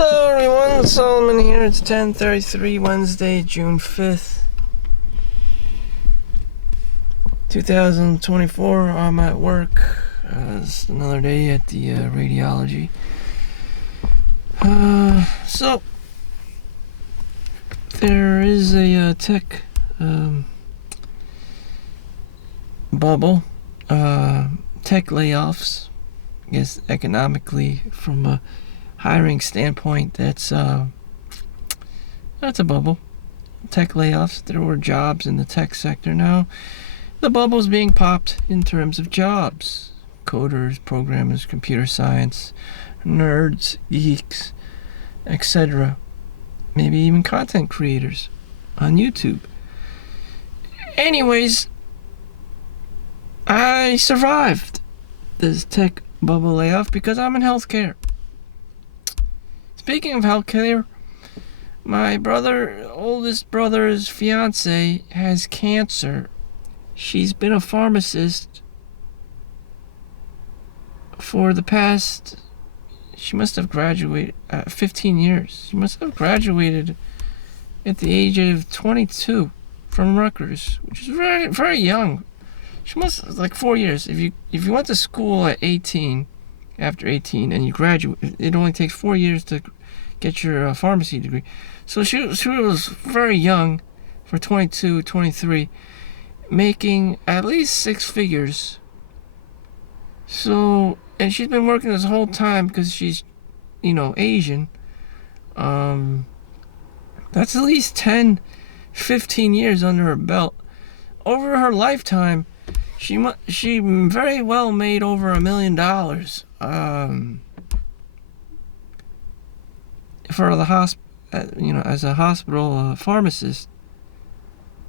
Hello everyone, Solomon here. It's 10:33 Wednesday, June 5th, 2024. I'm at work. It's another day at the radiology. So there is a tech bubble, tech layoffs. I guess economically, from a hiring standpoint, that's a bubble. Tech layoffs. There were jobs in the tech sector. Now the bubble's being popped in terms of jobs. Coders, programmers, computer science, nerds, geeks, etc. Maybe even content creators on YouTube. Anyways, I survived this tech bubble layoff because I'm in healthcare. Speaking of healthcare, my oldest brother's fiance has cancer. She's been a pharmacist for the past, she must have graduated 15 years. She must have graduated at the age of 22 from Rutgers, which is very, very young. She must have, like 4 years. If you went to school at 18, after 18, and you graduate, it only takes 4 years to get your pharmacy degree. So she was very young for 22, 23, making at least six figures. So, and she's been working this whole time because she's, Asian. That's at least 10, 15 years under her belt. Over her lifetime, she very well made over $1 million. For the as a hospital pharmacist,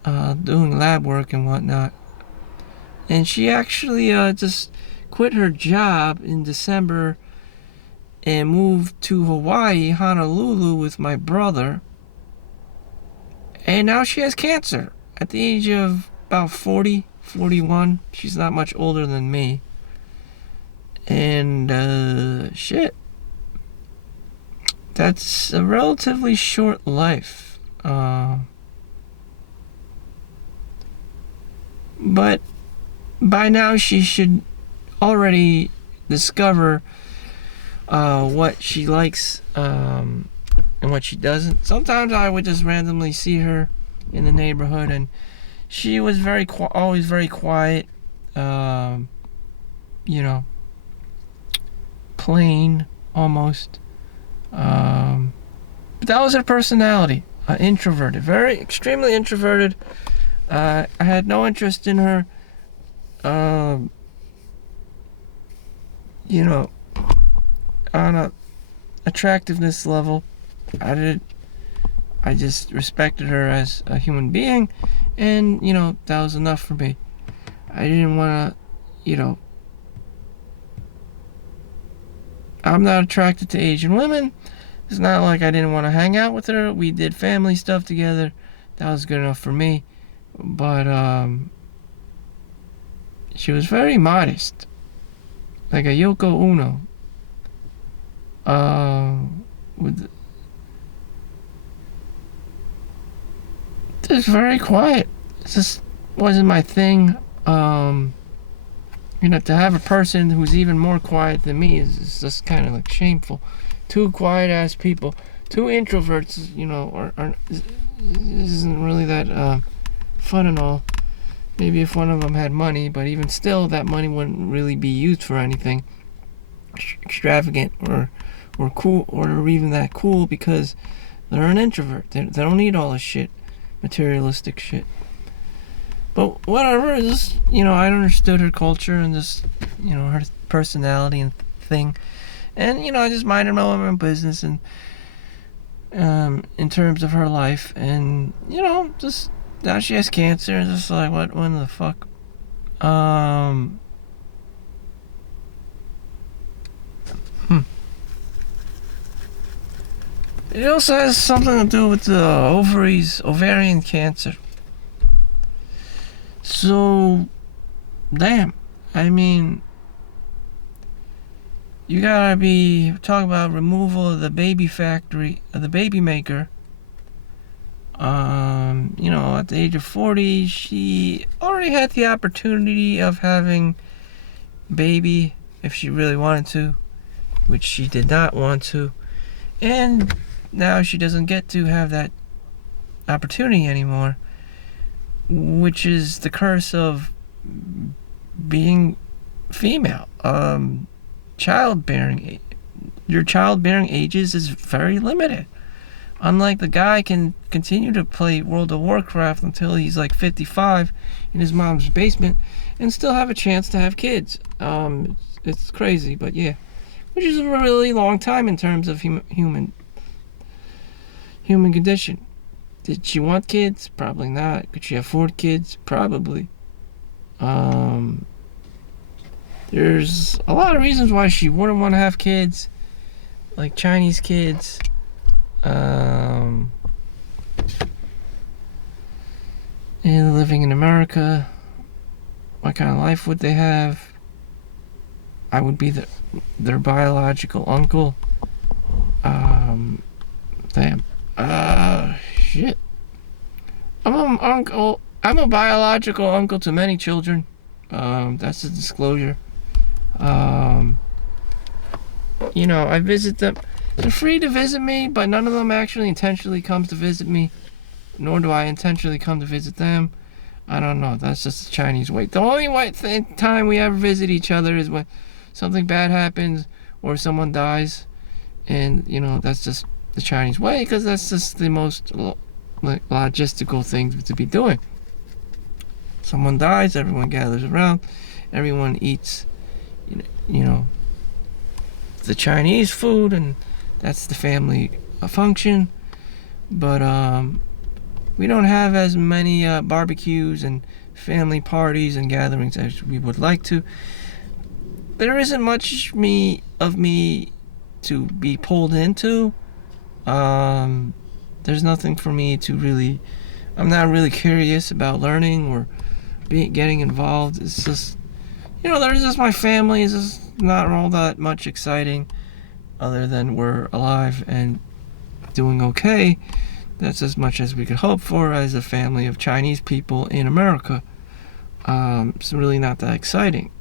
doing lab work and whatnot. And she actually just quit her job in December and moved to Hawaii, Honolulu, with my brother. And now she has cancer at the age of about 40, 41. She's not much older than me. And shit. That's a relatively short life. But by now she should already discover what she likes and what she doesn't. Sometimes I would just randomly see her in the neighborhood, and she was always very quiet, plain almost. But that was her personality. Introverted, extremely introverted. I had no interest in her, on a attractiveness level. I just respected her as a human being, and that was enough for me. I didn't want to, I'm not attracted to Asian women. It's not like I didn't want to hang out with her. We did family stuff together. That was good enough for me. But she was very modest, like a Yoko Ono. Just very quiet. It just wasn't my thing. To have a person who's even more quiet than me is just kind of like shameful. Two quiet ass people, two introverts, isn't really that fun and all. Maybe if one of them had money, but even still, that money wouldn't really be used for anything extravagant or cool, or even that cool, because they're an introvert. They don't need all this shit, materialistic shit. But whatever, just, I understood her culture and just, her personality and thing. And, I just minded my own business, and in terms of her life. And, just, now she has cancer, and just like, when the fuck? It also has something to do with the ovarian cancer. So, damn. I mean, you gotta be talking about removal of the baby factory, of the baby maker. At the age of 40, she already had the opportunity of having baby if she really wanted to, which she did not want to. And now she doesn't get to have that opportunity anymore, which is the curse of being female. Childbearing, your childbearing ages is very limited. Unlike the guy can continue to play World of Warcraft until he's like 55 in his mom's basement and still have a chance to have kids. It's crazy, but yeah, which is a really long time in terms of human condition. Did she want kids? Probably not. Could she afford kids? Probably. There's a lot of reasons why she wouldn't want to have kids, like Chinese kids. And living in America, what kind of life would they have? I would be their biological uncle. Damn. Shit. I'm a biological uncle to many children. That's a disclosure. I visit them. They're free to visit me, but none of them actually intentionally comes to visit me, nor do I intentionally come to visit them. I don't know. That's just the Chinese way. The only time we ever visit each other is when something bad happens or someone dies, and that's just the Chinese way, because that's just the most logistical thing to be doing. Someone dies, everyone gathers around, everyone eats, the Chinese food, and that's the family function. But we don't have as many barbecues and family parties and gatherings as we would like to. There isn't much of me to be pulled into. There's nothing for me to really. I'm not really curious about learning or getting involved. It's just, there's just my family. It's just not all that much exciting, other than we're alive and doing okay. That's as much as we could hope for as a family of Chinese people in America. It's really not that exciting.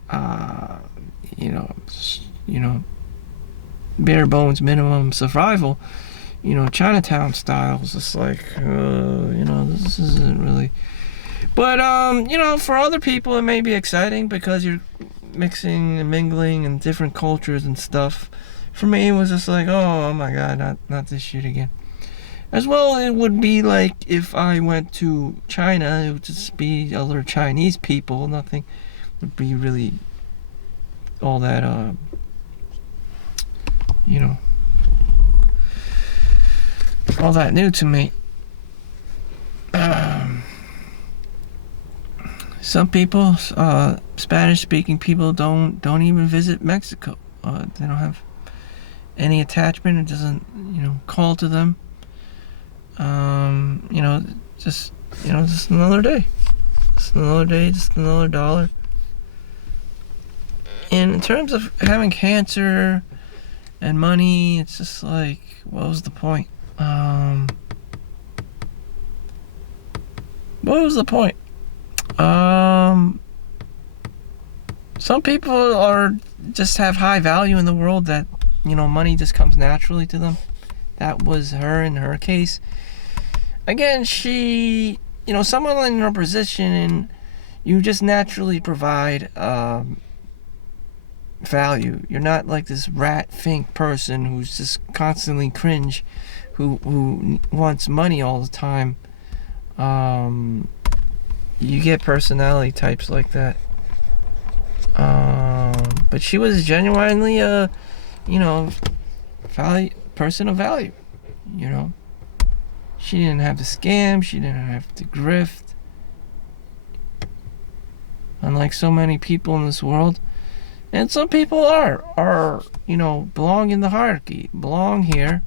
Bare bones minimum survival. Chinatown style is just like, this isn't really. But, for other people it may be exciting because you're mixing and mingling and different cultures and stuff. For me, it was just like, oh my God, not this shit again. As well, it would be like if I went to China, it would just be other Chinese people. Nothing would be really all that, all that new to me. Some people, Spanish-speaking people, don't even visit Mexico. They don't have any attachment. It doesn't, call to them. Just another day. Just another day, just another dollar. And in terms of having cancer and money, it's just like, what was the point? What was the point? Some people just have high value in the world that, money just comes naturally to them. That was her in her case. Again, she, someone in her position, and you just naturally provide value. You're not like this rat fink person who's just constantly cringe, who wants money all the time. You get personality types like that. But she was genuinely a, person of value. She didn't have to scam. She didn't have to grift. Unlike so many people in this world. And some people are belong in the hierarchy, belong here,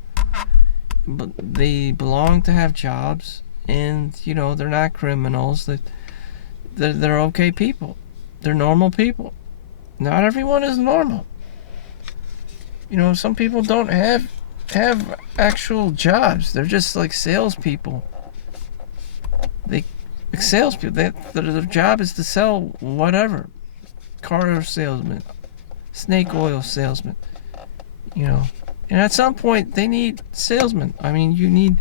but they belong to have jobs, and they're not criminals. They're okay people. They're normal people. Not everyone is normal. Some people don't have actual jobs. They're just like salespeople. They salespeople. Their job is to sell whatever. Car salesman, snake oil salesman. And at some point they need salesmen. I mean, you need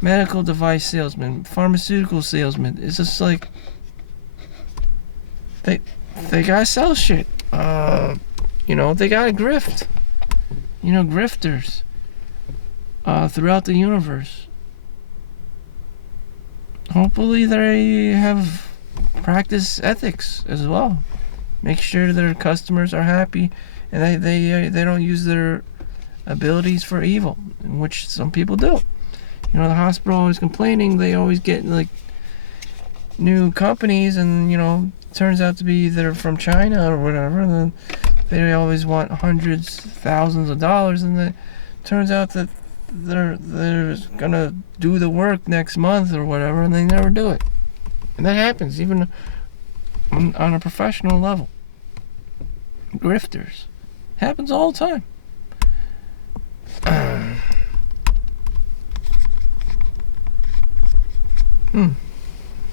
medical device salesmen, pharmaceutical salesmen. It's just like they gotta sell shit. They gotta grift. Grifters throughout the universe. Hopefully they have practice ethics as well. Make sure their customers are happy, and they don't use their abilities for evil, which some people do. The hospital always complaining they always get like new companies, and turns out to be they're from China or whatever, and then they always want hundreds, thousands of dollars, and it turns out that they're gonna do the work next month or whatever, and they never do it. And that happens even on a professional level. Grifters. Happens all the time.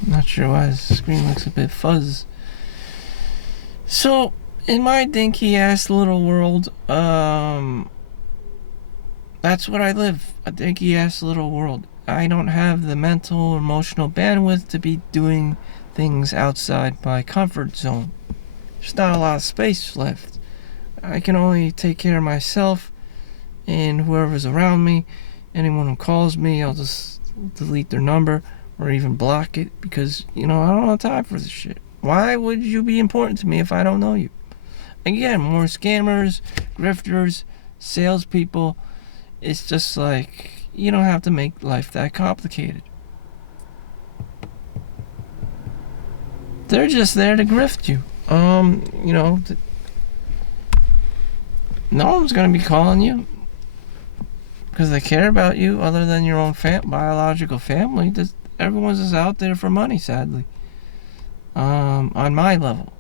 Not sure why the screen looks a bit fuzz. So, in my dinky ass little world, that's what I live. A dinky ass little world. I don't have the mental or emotional bandwidth to be doing things outside my comfort zone. There's not a lot of space left. I can only take care of myself and whoever's around me. Anyone who calls me, I'll just delete their number or even block it because, I don't have time for this shit. Why would you be important to me if I don't know you? Again, more scammers, grifters, salespeople. It's just like, you don't have to make life that complicated. They're just there to grift you. No one's going to be calling you because they care about you other than your own biological family. Everyone's just out there for money, sadly. On my level.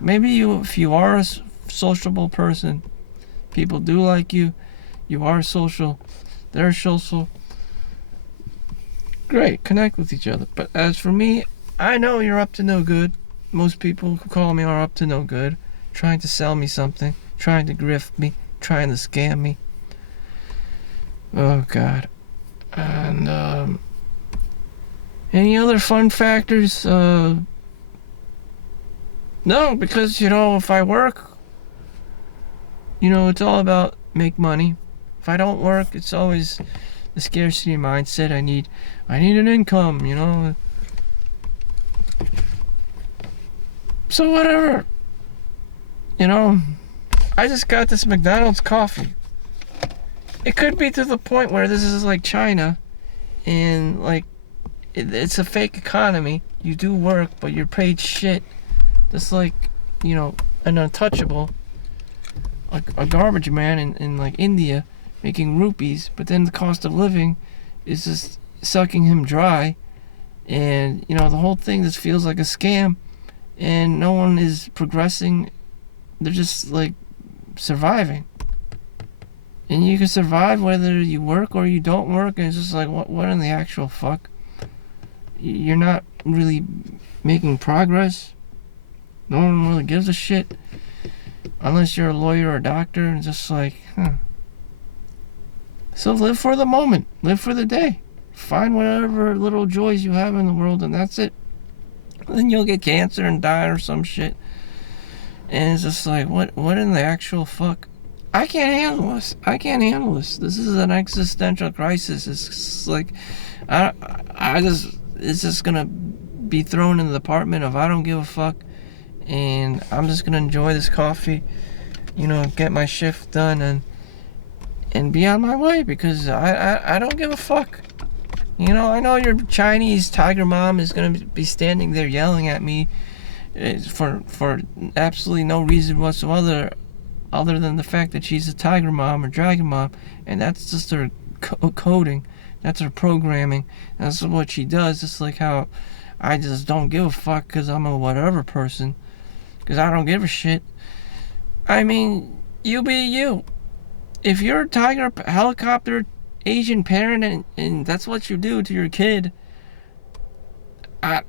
Maybe if you are a sociable person, people do like you, you are social, they're social, great, connect with each other. But as for me, I know you're up to no good. Most people who call me are up to no good, trying to sell me something, trying to grift me, trying to scam me. Oh God. And any other fun factors? No, because if I work, it's all about make money. If I don't work, it's always the scarcity mindset. I need an income, So whatever. I just got this McDonald's coffee. It could be to the point where this is like China, and like it's a fake economy. You do work, but you're paid shit. Just like, an untouchable, a garbage man in like India making rupees, but then the cost of living is just sucking him dry, and the whole thing just feels like a scam, and no one is progressing. They're just like surviving, and you can survive whether you work or you don't work, and it's just like what in the actual fuck? You're not really making progress. No one really gives a shit unless you're a lawyer or a doctor, and just like, So live for the moment, live for the day, find whatever little joys you have in the world, and that's it. Then you'll get cancer and die or some shit, and it's just like, what in the actual fuck? I can't handle this. This is an existential crisis. It's just like, it's just gonna be thrown in the department of I don't give a fuck. And I'm just gonna enjoy this coffee, get my shift done and be on my way because I don't give a fuck. I know your Chinese tiger mom is gonna be standing there yelling at me for absolutely no reason whatsoever, other than the fact that she's a tiger mom or dragon mom, and that's just her coding, that's her programming, that's what she does. Just like how I just don't give a fuck because I'm a whatever person. Because I don't give a shit. I mean, you be you. if you're a tiger helicopter Asian parent and that's what you do to your kid, I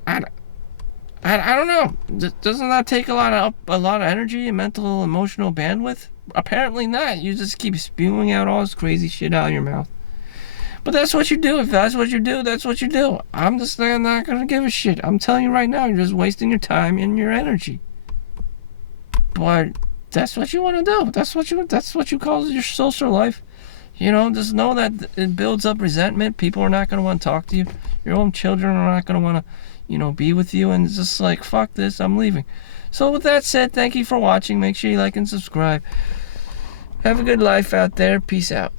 don't know. Doesn't that take a lot of energy and mental, emotional bandwidth? Apparently not. You just keep spewing out all this crazy shit out of your mouth. But that's what you do. If that's what you do, that's what you do. I'm just not gonna give a shit. I'm telling you right now, you're just wasting your time and your energy. But that's what you want to do. That's what you call your social life. Just know that it builds up resentment. People are not gonna want to talk to you. Your own children are not gonna want to, be with you. And it's just like, fuck this, I'm leaving. So with that said, thank you for watching. Make sure you like and subscribe. Have a good life out there. Peace out.